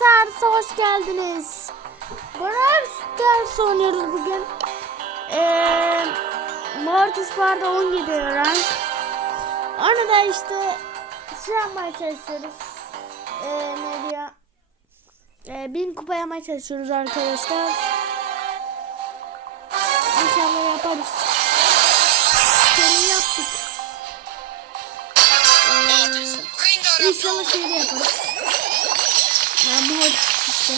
Stars'a hoş geldiniz. Brawl Stars oynuyoruz bugün. Ee, Mortis Bar'da 17 rank. Onu da işte şey yapmaya çalışıyoruz. Ee, ne diyor? Ee, bin kupa yapmaya çalışıyoruz arkadaşlar. İnşallah yaparız. Seni yaptık. Ee, İnşallah şey de yaparız. Ben bu işte.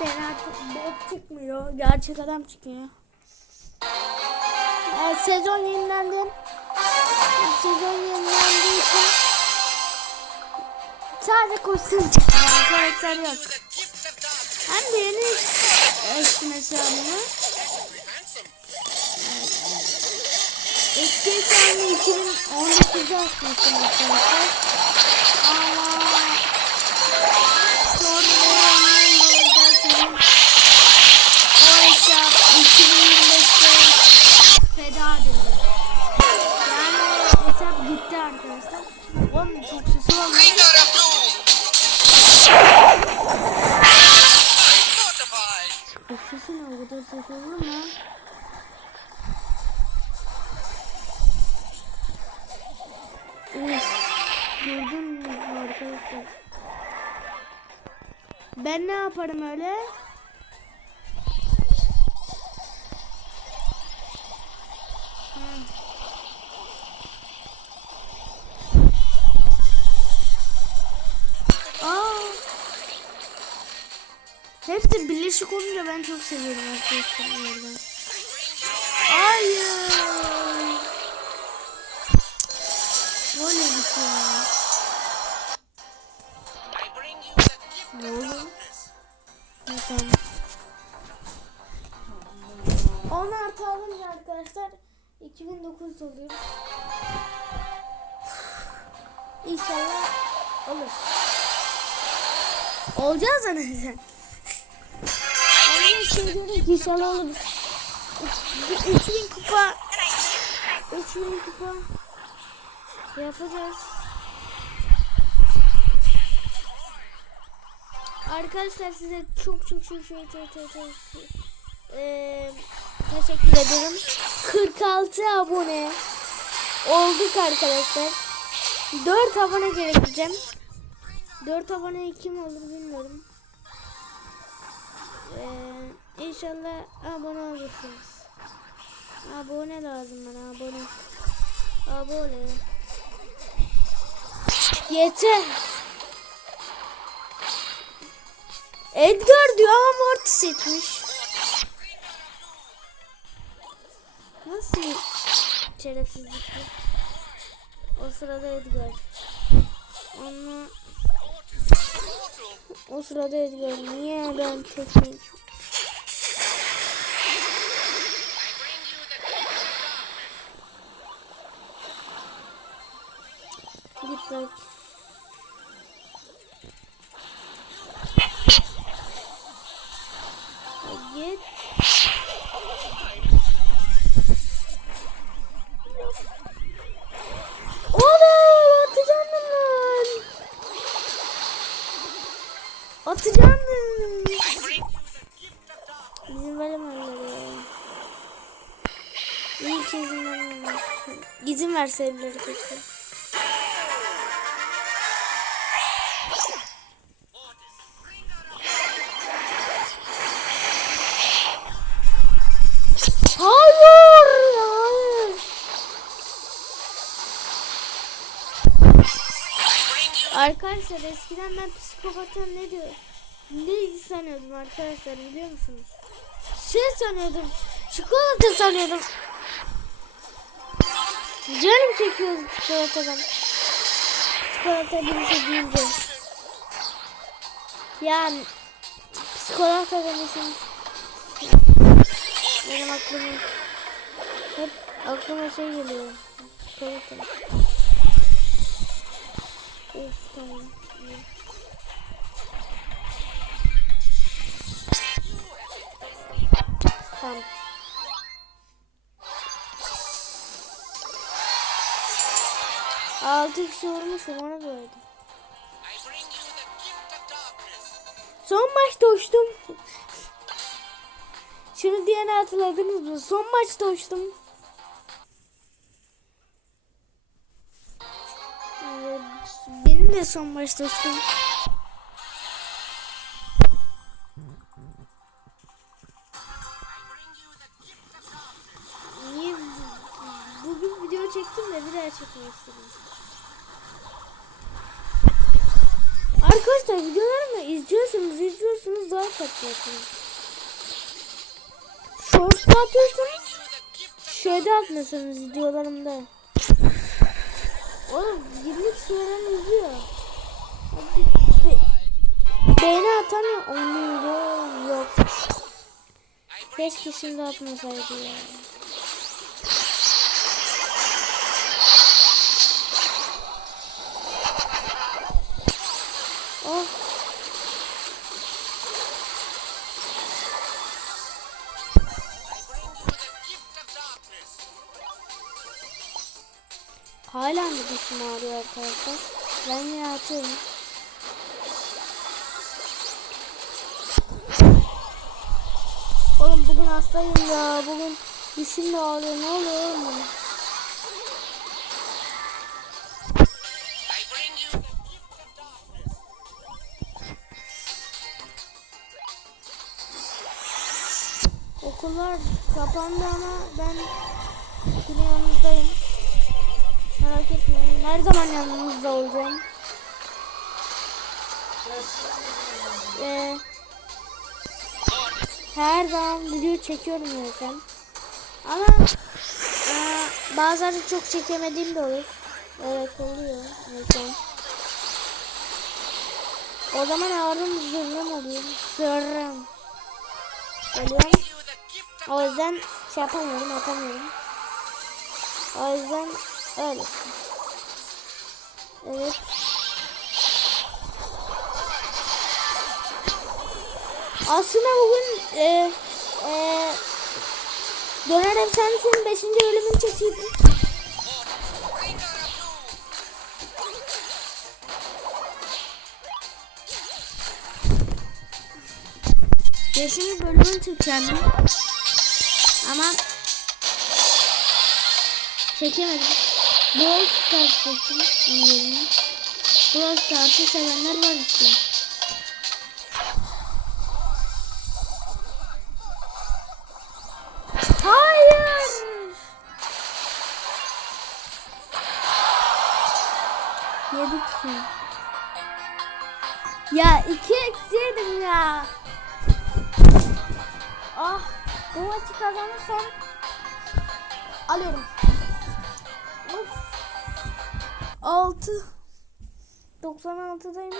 Etmeyin artık bot çıkmıyor. Gerçek adam çıkıyor. Evet, sezon yenilendi. Sezon yenilendiği için sadece kostüm çıktı. Yani karakter yok. Hem de yeni açtım hesabımı. Eski hesabımı 2019'da açmıştım arkadaşlar. Ama gitti arkadaşlar. Onun çok sesi var. O sesi ne? O kadar ses olur mu? Uf, gördün mü arkadaşlar? Ben ne yaparım öyle? Hepsi birleşik olunca ben çok seviyorum arkadaşlar bu arada. Hayır. Böyle bir ya. Ne oldu? Ha, Tamam. 10 artı alınca arkadaşlar 2009 oluyor. İnşallah olur. Olacağız zaten. Diyorum ki inşallah olur. 3000 kupa 3000 kupa yapacağız. Arkadaşlar size çok çok çok çok çok çok çok eee, teşekkür ederim. 46 abone olduk arkadaşlar. 4 abone gerekeceğim. 4 abone kim olur bilmiyorum. Ee, inşallah abone olursunuz. Abone lazım bana abone. Abone. Yeter. Edgar diyor ama seçmiş. Nasıl şerefsizlik bu? O sırada Edgar. Onu o sırada Edgar niye ben tekim? Git. Hayır, hayır. Arkadaşlar eskiden ben psikopatım ne diyor? Ne sanıyordum arkadaşlar biliyor musunuz? Şey sanıyordum. Çikolata sanıyordum. Canım çekiyor çikolatadan. Çikolata bir şey deyince. Yani çikolata demişim. Benim aklıma hep aklıma şey geliyor. Çikolata. Of. Tamam. Altı kişi vurmuşum ona böyle. Son maçta uçtum. Şunu diyene hatırladınız mı? Son maçta uçtum. Benim de son maçta uçtum. Niye bu- bugün video çektim de bir daha çekmek istedim. Arkadaşlar videolarımı izliyorsunuz, izliyorsunuz daha katıyorsunuz. Shorts'ta atıyorsunuz, şöyle atmıyorsunuz videolarımda. Oğlum 20 kişi falan izliyor. Be, beğeni atan ya, onu yok. 5 kişi de atmasaydı ya. Oh. Hala mı dişim ağrıyor arkadaşlar? Ben yine atıyorum. Oğlum bugün hastayım ya. Bugün dişim de ağrıyor. Ne oluyor oğlum? Kapandı ama ben yine yanınızdayım. Merak etmeyin. Her zaman yanınızda olacağım. Ee, her zaman video çekiyorum zaten. Ama e, bazen çok çekemediğim de olur. Evet oluyor. Mesela. O zaman ağrım zırrım oluyor. Zırrım. Oluyor. O yüzden şey yapamıyorum, atamıyorum. O yüzden öyle. Evet. Aslında bugün e, e, Döner Efsanesi'nin 5. bölümünü çekiyordum. Beşinci bölümünü çekeceğim. Ama çekemedim. Brawl Stars çektim onun yerine. Brawl Stars'ı sevenler var işte. Hayır. Yedik ki. Ya iki eksiydim ya. Ah bu maçı kazanırsam alıyorum. Of. 6 96'dayım.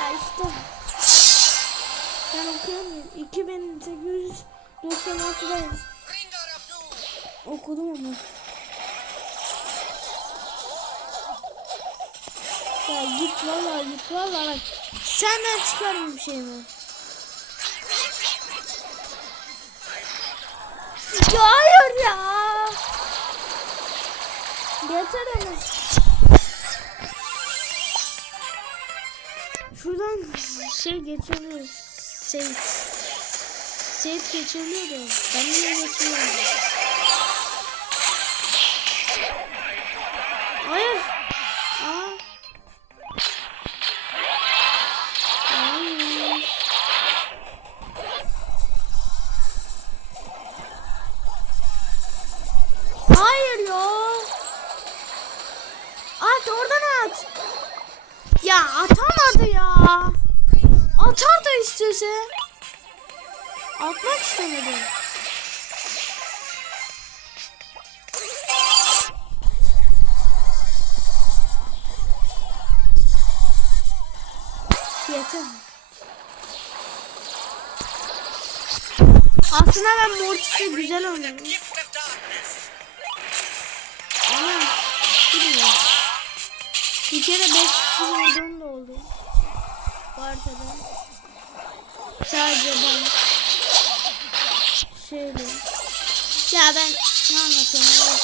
Ya işte. Ben okuyamıyorum. 2896'dayım. Okudum ama. Ya git valla git valla bak. Senden çıkarım bir şey mi? Ya hayır ya. Yeter ama. Şuradan şey geçiriyoruz. Seyit. Seyit geçiriliyor da. Ben niye geçiriyorum? burası? Atmak istemedim. Yeter. Aslında ben Mortis'i güzel oynadım. Ama bilmiyorum. Bir kere 5 kişi olduğum da oldu. Bu arada Sadece ben. Şöyle. Ya ben ne anlatıyorum?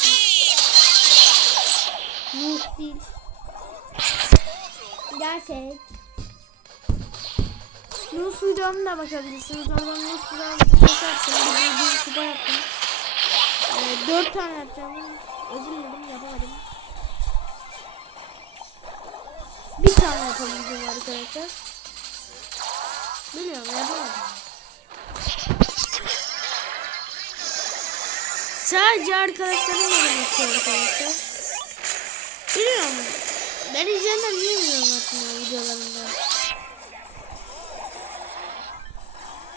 Mus değil. Gerçek. Nus videomu da bakabilirsiniz. Oradan Nus videomu yaptım. Bir, bir kupa yaptım. Ee, dört tane yapacağım. Özür dilerim yapamadım. Bir tane yapabildim arkadaşlar. Bilmiyorum yapamadım. Sadece arkadaşlarım görmek istiyor arkadaşlar. Bilmiyorum. Ben izleyenler bilmiyorum aslında videolarında.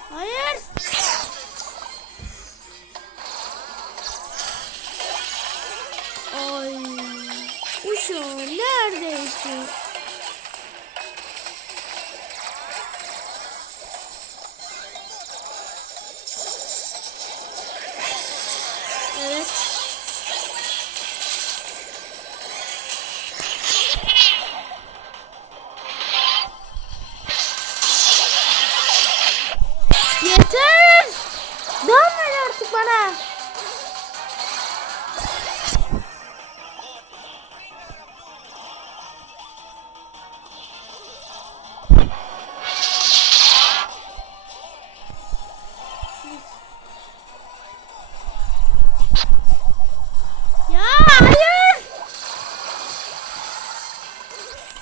Hayır. Ay. Uşağım neredesin?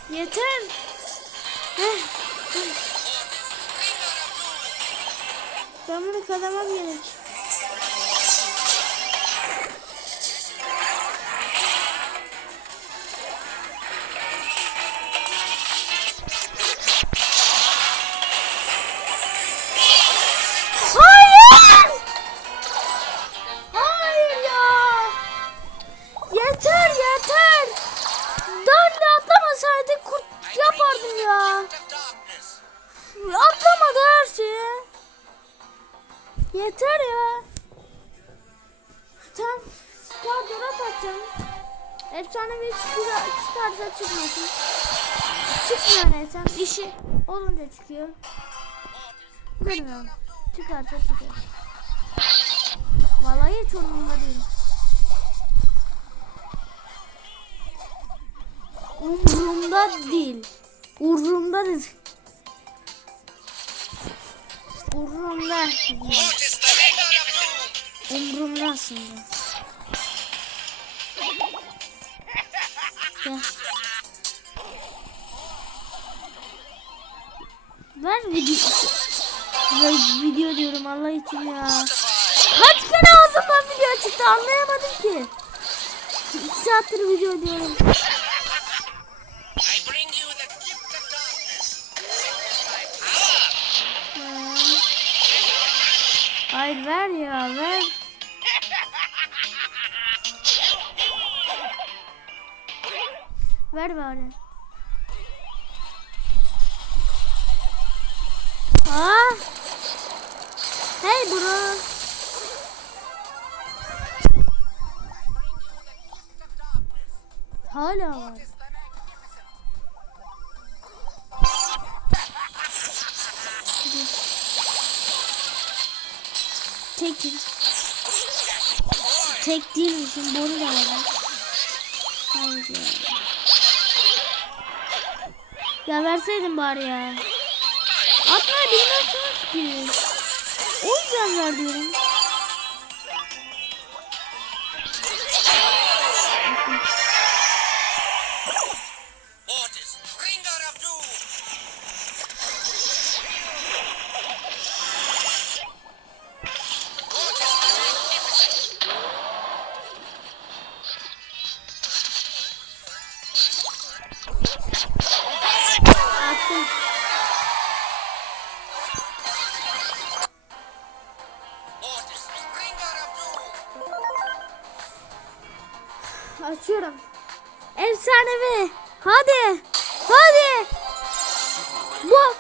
Yeter. Heh. Ben bunu kazanmam gerek. Yeter ya. Tamam. Star drop atacağım. Efsane bir çıkıyor, çıkarsa çıkmasın. Çıkmıyor neyse. İşi olunca çıkıyor. Bilmiyorum. Çıkarsa çıkıyor. Vallahi hiç umurumda değil. Umurumda değil. Umurumda değil. Umurumda. Umurumda aslında. Gel. Video. Video diyorum Allah için ya. Kaç kere ağzımdan video çıktı anlayamadım ki. İki saattir video diyorum. Ver ya ver. Ver bari. Aa. Hey bro. Hala var. Tek değilmişim. Boru da. Haydi ya. Verseydin bari ya. Atmayı bilmiyorsunuz ki. O yüzden ver diyorum.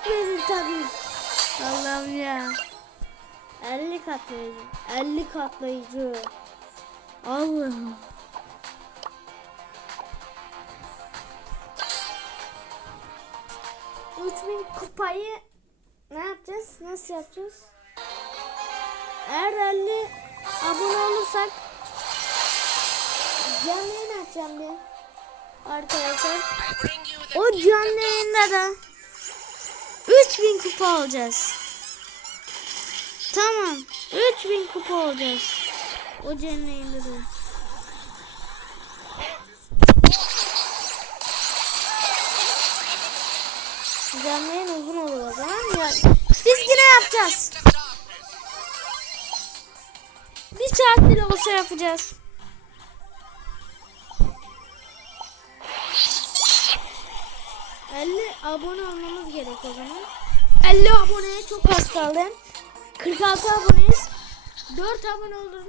Verir tabii. Allah'ım ya. 50 katlayıcı. 50 katlayıcı. Allah'ım. Bin kupayı ne yapacağız? Nasıl yapacağız? Eğer 50 abone olursak canlı yayın açacağım bir. Arkadaşlar. O canlı yayında da 3000 kupa olacağız. Tamam. 3000 kupa olacağız. O canlı yayında da. Canlı yayın uzun olur o zaman. Ya. Biz yine yapacağız. Bir saat bile olsa yapacağız. ...50 abone olmamız gerek o zaman. 50 aboneye çok az kaldı. 46 aboneyiz. 4 abone olun.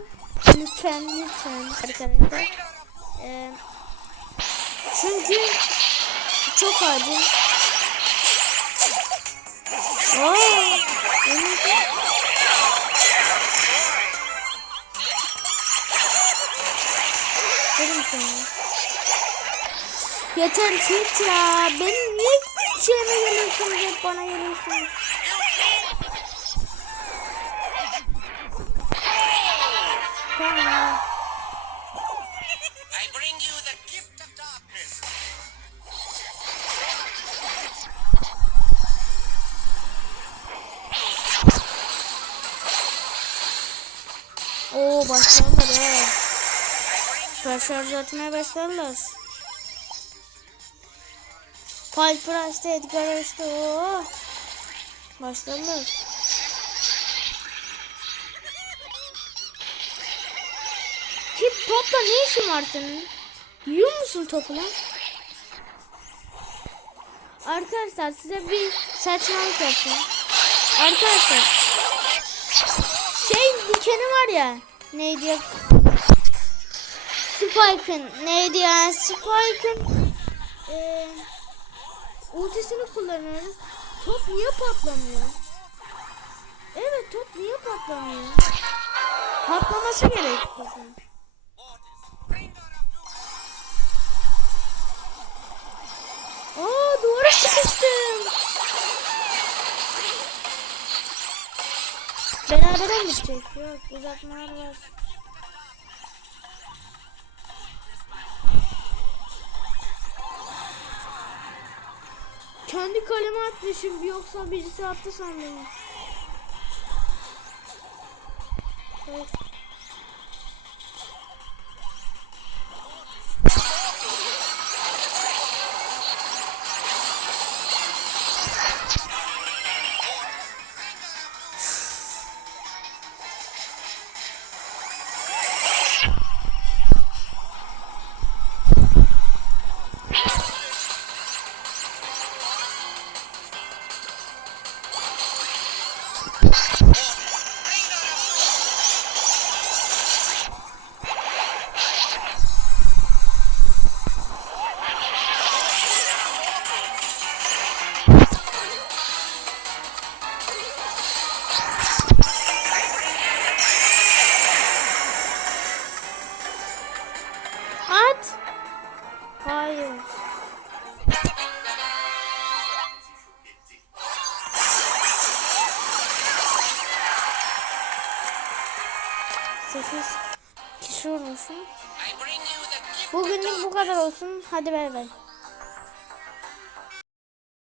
Lütfen lütfen arkadaşlar. Ee, çünkü çok acil. Oo. Dedim sana. Yeter git ya. Benim niye şeyime geliyorsunuz hep bana geliyorsunuz. Tamam. Oo başladılar he. Şarj atmaya başladılar. Piper açtı, Edgar açtı. Oo. Başladılar. Kip topla ne işin var senin? Yiyor musun topu lan? Arkadaşlar size bir saçmalık yapacağım. Arkadaşlar şey dikeni var ya neydi ya? Spike'ın neydi ya? Spike'ın eee ultisini kullanıyoruz. Top niye patlamıyor? Evet top niye patlamıyor? Patlaması gerek topun. Aa duvara sıkıştım. Beraber mi gidecek? Uzatmalar var. Kendi kaleme atmışım yoksa birisi attı sandım. Evet. Hadi bay bay.